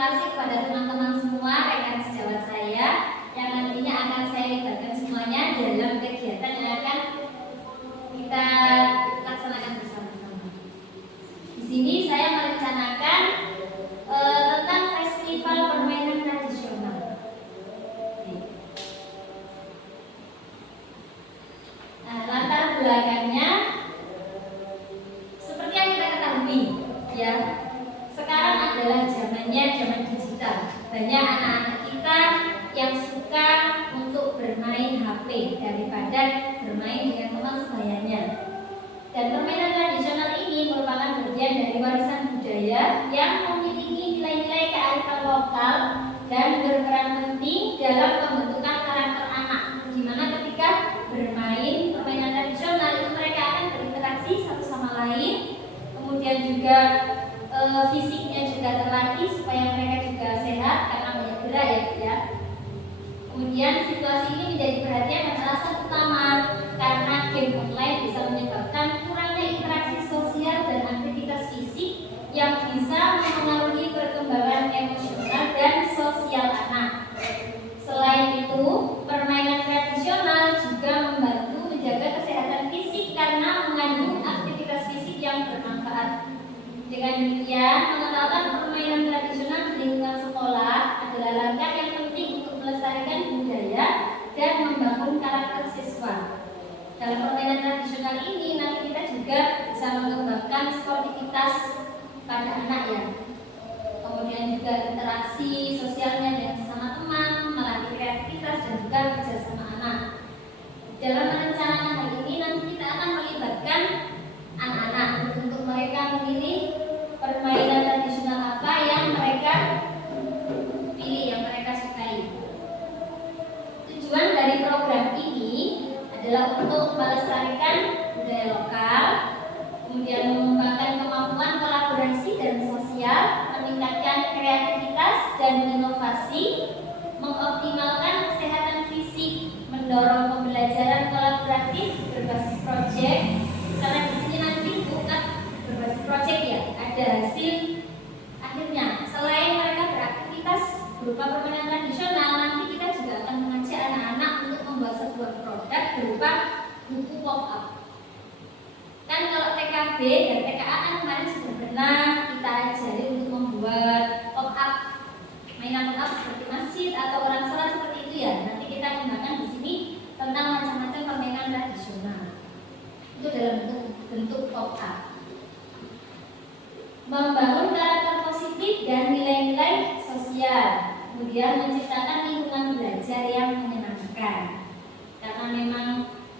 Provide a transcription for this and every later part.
kasih kepada teman-teman semua rekan sejawat saya yang nantinya akan saya libatkan semuanya dalam kegiatan yang akan kita laksanakan bersama-sama. Di sini saya merencanakan tentang festival permainan tradisional. Nah, latar belakangnya seperti yang kita ketahui, ya. Sekarang adalah zaman digital. Banyak anak-anak kita yang suka untuk bermain HP daripada bermain dengan teman sebayanya. Dan permainan tradisional ini merupakan bagian dari warisan budaya yang memiliki nilai-nilai kearifan lokal dan berperan penting dalam pembentukan karakter anak. Di mana ketika bermain permainan tradisional itu mereka akan berinteraksi satu sama lain, kemudian juga fisiknya juga terlatih supaya mereka juga sehat karena banyak gerak, ya. Kemudian situasi ini menjadi perhatian dan alasan utama karena game online bisa menyebabkan kurangnya interaksi sosial dan aktivitas fisik yang bisa mempengaruhi perkembangan emosional dan sosial anak. Selain itu, permainan tradisional juga membantu menjaga kesehatan fisik karena mengandung aktivitas fisik yang bermanfaat. Dengan demikian, mengenalkan permainan tradisional di lingkungan sekolah adalah langkah yang penting untuk melestarikan budaya dan membangun karakter siswa. Dalam permainan tradisional ini, nanti kita juga bisa mengembangkan sportivitas pada anak, ya. Kemudian juga interaksi sosialnya dengan sesama teman, melatih kreativitas dan juga kerjasama anak. Dalam merencanakan hal ini, nanti kita akan melibatkan anak-anak untuk mereka memilih permainan tradisional apa yang mereka pilih, yang mereka sukai. Tujuan dari program ini adalah untuk melestarikan budaya lokal, kemudian mengembangkan kemampuan kolaborasi dan sosial, meningkatkan kreativitas dan inovasi, mengoptimalkan kesehatan fisik, mendorong pembelajaran kolaboratif berbasis proyek. Karena di sini nanti bukan berbasis proyek, ya, ada hasil akhirnya. Selain mereka beraktivitas berupa permainan tradisional, nanti kita juga akan mengajak anak-anak untuk membuat sebuah produk berupa buku pop-up. Kan kalau TKB dan TKA kan kemarin sudah pernah kita ajari untuk membuat pop-up, mainan pop-up seperti masjid atau orang sholat seperti itu, ya. Nanti kita kembangkan di sini tentang macam-macam permainan tradisional. Itu dalam bentuk pop-up. Membangun karakter positif dan nilai-nilai sosial, kemudian menciptakan lingkungan belajar yang menyenangkan. Karena memang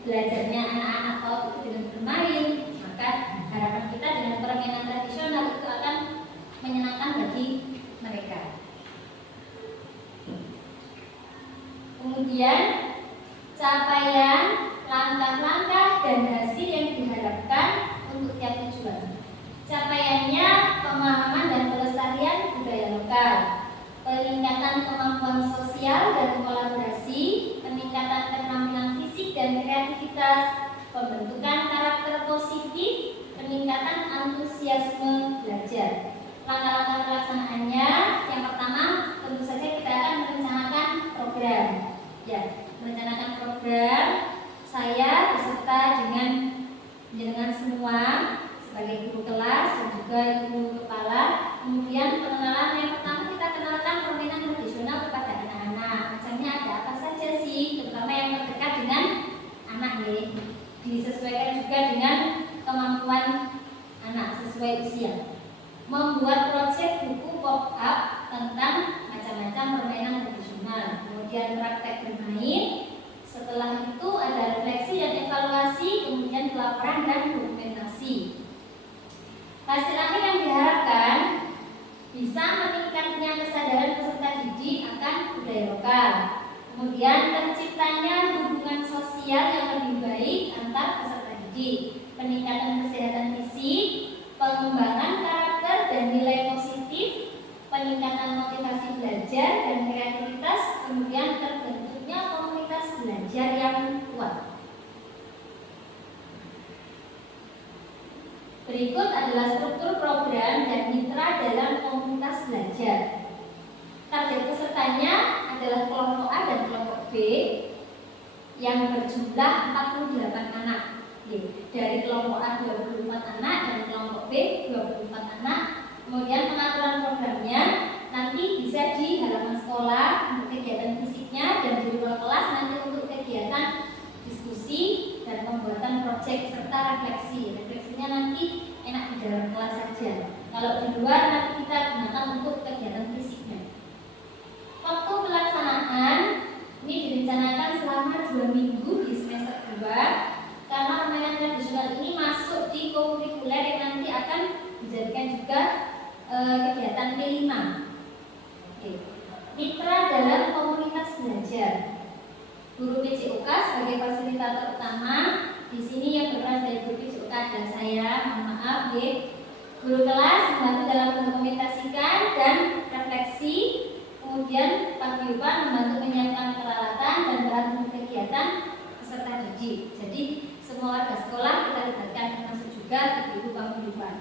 belajarnya anak-anak kalau itu dengan bermain, maka harapan kita dengan permainan tradisional itu akan menyenangkan bagi mereka. Kemudian capaian, langkah-langkah dan hasil yang diharapkan untuk tiap tujuan. Capaiannya pemahaman dan pelestarian budaya lokal, peningkatan kemampuan sosial dan kolaborasi, peningkatan keterampilan fisik dan kreativitas, pembentukan karakter positif, peningkatan antusiasme belajar. Langkah-langkah pelaksanaannya, yang pertama tentu saja kita akan merencanakan program, ya. Merencanakan program, saya beserta dengan semua sebagai guru kelas dan juga ibu kepala. Kemudian pengenalan yang pertama, kita kenalkan permainan tradisional kepada anak-anak. Macamnya ada apa saja sih, terutama yang terdekat dengan anak, ya. Disesuaikan juga dengan kemampuan anak sesuai usia. Membuat proyek buku pop-up tentang macam-macam permainan tradisional. Kemudian praktek bermain. Setelah itu ada refleksi dan evaluasi, kemudian pelaporan dan dokumentasi. Hasil akhir yang diharapkan bisa meningkatnya kesadaran peserta didik akan budaya lokal, kemudian terciptanya hubungan sosial yang lebih baik antar peserta didik, peningkatan kesehatan fisik, pengembangan karakter dan nilai positif, peningkatan motivasi belajar dan kreativitas, kemudian terbentuknya komunitas belajar yang kuat. Berikut adalah struktur program dan mitra dalam komunitas belajar. B yang berjumlah 48 anak. Dari kelompok A 24 anak dan kelompok B 24 anak. Kemudian pengaturan programnya nanti bisa di halaman sekolah untuk kegiatan fisiknya, dan di luar kelas nanti untuk kegiatan diskusi dan pembuatan proyek serta refleksi. Refleksinya nanti enak di dalam kelas saja. Kalau di luar nanti kita gunakan untuk kegiatan fisiknya. Waktu pelaksanaan ini direncanakan selama 2 minggu di semester 2, karena permainan tradisional ini masuk di kurikuler yang nanti akan dijadikan juga kegiatan P5. Mitra dalam komunitas belajar. Guru PJOK sebagai fasilitator utama. Di sini yang berperan dari guru PJOK ada saya, mohon maaf Guru kelas membantu dalam mendokumentasikan dan refleksi. Kemudian paguyuban membantu menyiapkan peralatan dan bahan untuk kegiatan peserta didik. Jadi semua warga sekolah kita libatkan, termasuk juga ibu-ibu paguyuban.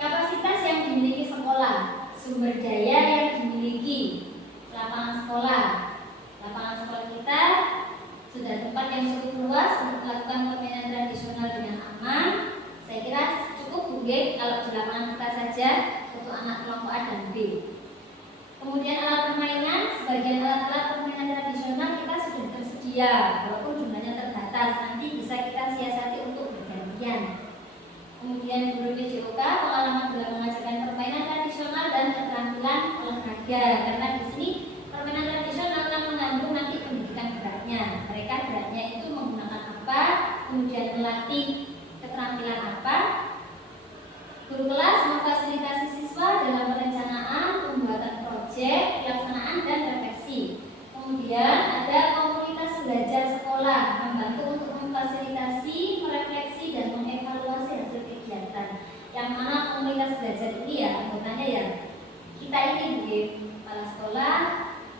Kapasitas yang dimiliki sekolah, sumber daya yang dimiliki, lapangan sekolah. Lapangan sekolah kita sudah tempat yang cukup luas untuk melakukan permainan tradisional dengan aman. Saya kira cukup mungkin kalau di lapangan kita saja untuk anak kelompok A dan B. Kemudian alat permainan, sebagian alat-alat permainan tradisional kita sudah tersedia, walaupun jumlahnya terbatas. Nanti bisa kita siasati untuk bergantian. Kemudian guru PJOK pengalaman dalam mengajarkan permainan tradisional dan keterampilan olahraga, karena di sini permainan tradisional akan mengandung nanti pendidikan geraknya. Mereka geraknya itu menggunakan apa, kemudian melatih keterampilan apa. Guru kelas memfasilitasi siswa dalam perencanaan, pembuatan proyek, pelaksanaan dan refleksi. Kemudian ada komunitas belajar sekolah, membantu untuk memfasilitasi, merefleksi dan mengevaluasi hasil kegiatan. Yang mana komunitas belajar ini ya anggotanya ya kita ini kepala sekolah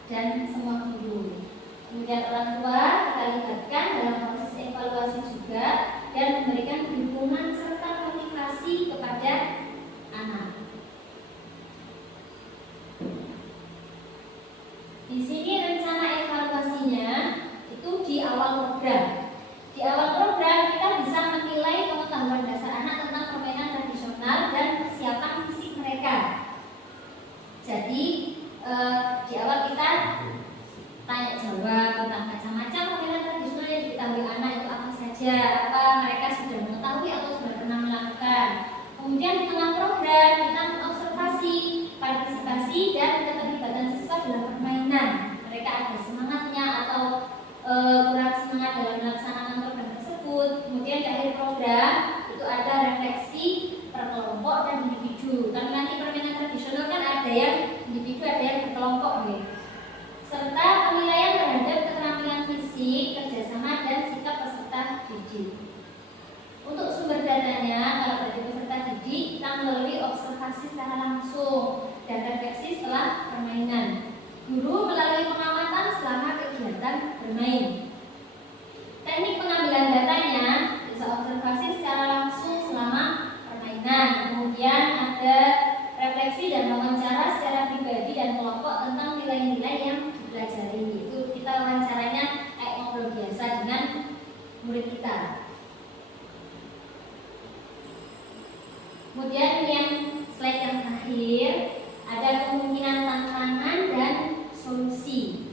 dan semua guru. Kemudian orang tua kita libatkan dalam proses evaluasi juga dan memberikan dukungan serta motivasi kepada anak. Di sini rencana evaluasinya itu di awal program. Di awal program kita bisa menilai pengetahuan dasar anak tentang permainan tradisional dan persiapan fisik mereka. Jadi di awal kita tanya jawab tentang macam-macam permainan tradisional yang diketahui anak itu apa saja, apa mereka sudah mengetahui atau sudah pernah melakukan. Kemudian di tengah program kita mengobservasi, partisipasi dan keterlibatan siswa dalam permainan. Mereka ada semangatnya atau kurang semangat dalam melaksanakan program tersebut. Kemudian di akhir program itu ada refleksi per kelompok dan individu. Karena nanti permainan tradisional kan ada yang individu, ada yang berkelompok nih. Serta penilaian terhadap keterampilan fisik, kerjasama dan sikap peserta didik. Untuk sumber datanya, kalau bagi peserta didik kita melalui observasi secara langsung dan refleksi setelah permainan. Guru melalui pengamatan selama kegiatan bermain. Teknik pengambilan datanya bisa observasi secara langsung selama permainan. Kemudian ada refleksi dan wawancara secara pribadi dan kelompok tentang nilai-nilai yang dipelajari. Itu kita wawancaranya kayak ngobrol biasa dengan murid kita. Kemudian yang slide yang terakhir ada kemungkinan tantangan dan solusi.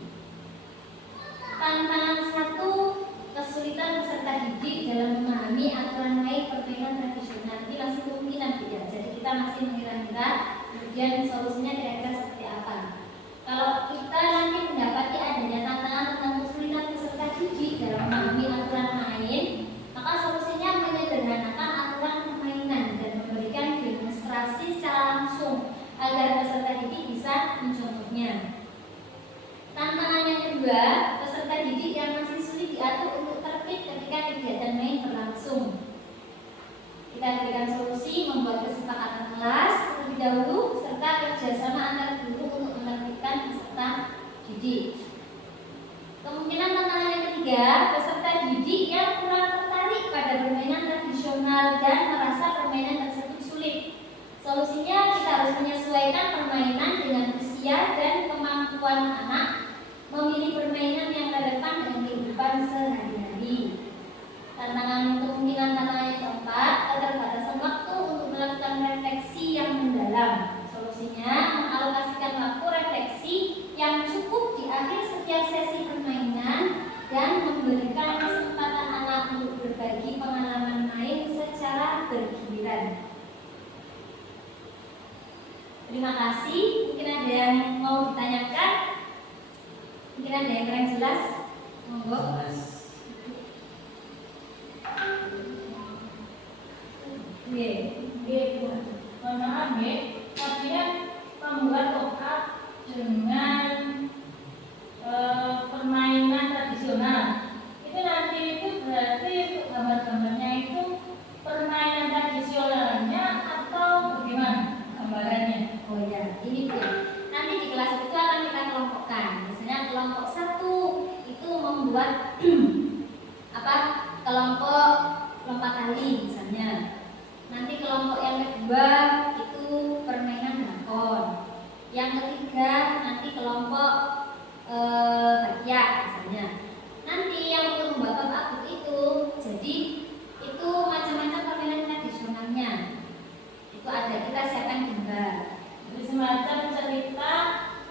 Tantangan 1, kesulitan peserta didik dalam memahami aturan main permainan tradisional. Ini masih kemungkinan tidak. Jadi kita masih mengira-ngira. Kemudian solusinya kira-kira seperti apa? Kalau kita nanti mendapati adanya tantangan tentang kesulitan peserta didik dalam memahami aturan main, maka solusinya menyederhanakan aturan permainan dan memberikan demonstrasi secara langsung agar peserta didik bisa mencontohnya. Tantangan yang kedua, peserta didik yang masih sulit diatur untuk tertib ketika kegiatan main berlangsung. Kita berikan solusi membuat kesepakatan kelas terlebih dahulu serta kerjasama antar guru untuk menertibkan peserta didik. Kemungkinan tantangan yang ketiga, peserta didik yang kurang tertarik pada permainan tradisional dan merasa permainan tersebut sulit. Solusinya kita harus menyesuaikan permainan dengan dan kemampuan anak memilih permainan yang relevan dengan kehidupan sehari-hari. Kemungkinan tantangan yang keempat, keterbatasan waktu untuk melakukan refleksi yang mendalam. Solusinya, mengalokasikan waktu refleksi yang cukup di akhir setiap sesi permainan dan memberikan kesempatan anak untuk berbagi pengalaman main secara bergiliran. Terima kasih. Mungkin ada yang mau ditanyakan? Mungkin ada yang kurang jelas? Monggo. Mohon maaf ya, artinya membuat obat dengan permainan tradisional itu nanti itu berarti untuk gambar-gambarnya itu permainan tradisionalnya atau bagaimana gambarannya? Oh ya, ini dia. Nanti di kelas itu akan kita kelompokkan. Misalnya kelompok 1 itu membuat kelompok lompat tali misalnya. Nanti kelompok yang kedua itu permainan drakon. Yang ketiga nanti kelompok bakiak misalnya. Nanti yang untuk membuat up itu, jadi itu macam-macam permainan tradisionalnya. Itu ada, kita siapkan gambar. Jadi semacam cerita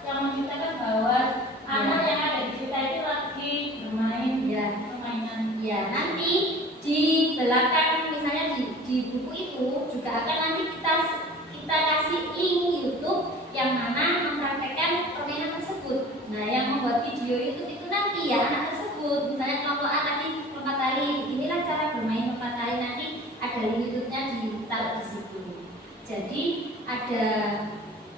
yang menceritakan bahwa anak yang ada di cerita itu lagi bermain permainan. Ya, nanti di belakang misalnya di buku itu juga akan nanti kita kasih link YouTube yang mana mempraktekkan permainan tersebut. Nah, yang membuat video itu nanti ya anak tersebut. Misalnya kelompok A tadi lompat tali, inilah cara bermain lompat tali, nanti ada link YouTube-nya ditaruh di situ. Jadi ada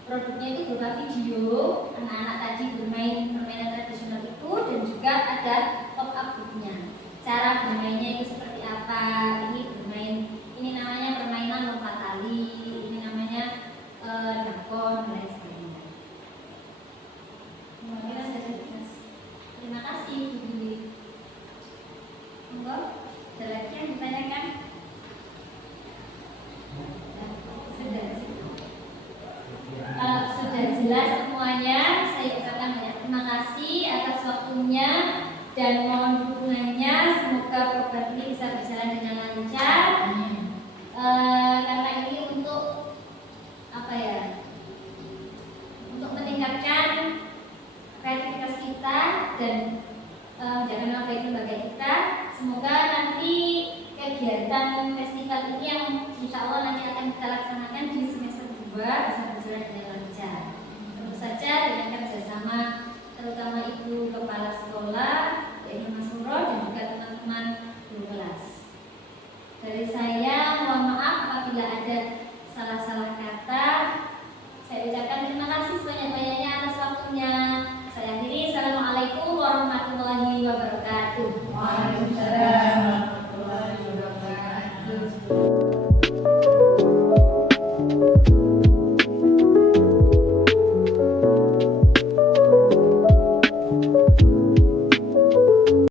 produknya itu berupa video anak-anak tadi bermain permainan tradisional itu, dan juga ada pop-up book-nya. Cara bermainnya itu seperti apa? Ini namanya permainan lompat tali, ini namanya drakon, dan lain sebagainya. Terima kasih Bu Dwi. Monggo, ada lagi yang ditanyakan? Kalau sudah jelas semuanya, saya ucapkan banyak terima kasih atas waktunya dan mohon dukungannya. Semoga program ini bisa berjalan dengan lancar. Karena ini untuk untuk meningkatkan kreativitas kita dan menjaga nama baik lembaga kita. Semoga nanti kegiatan festival ini yang insya Allah nanti akan kita laksanakan di semester 2 bisa berjalan dengan lancar. Tentu saja dengan kerjasama terutama Ibu Kepala Sekolah, Ibu Mas Suro, dan juga teman-teman guru kelas. Dari saya mohon maaf apabila ada salah-salah kata. Saya ucapkan terima kasih sebanyak-banyaknya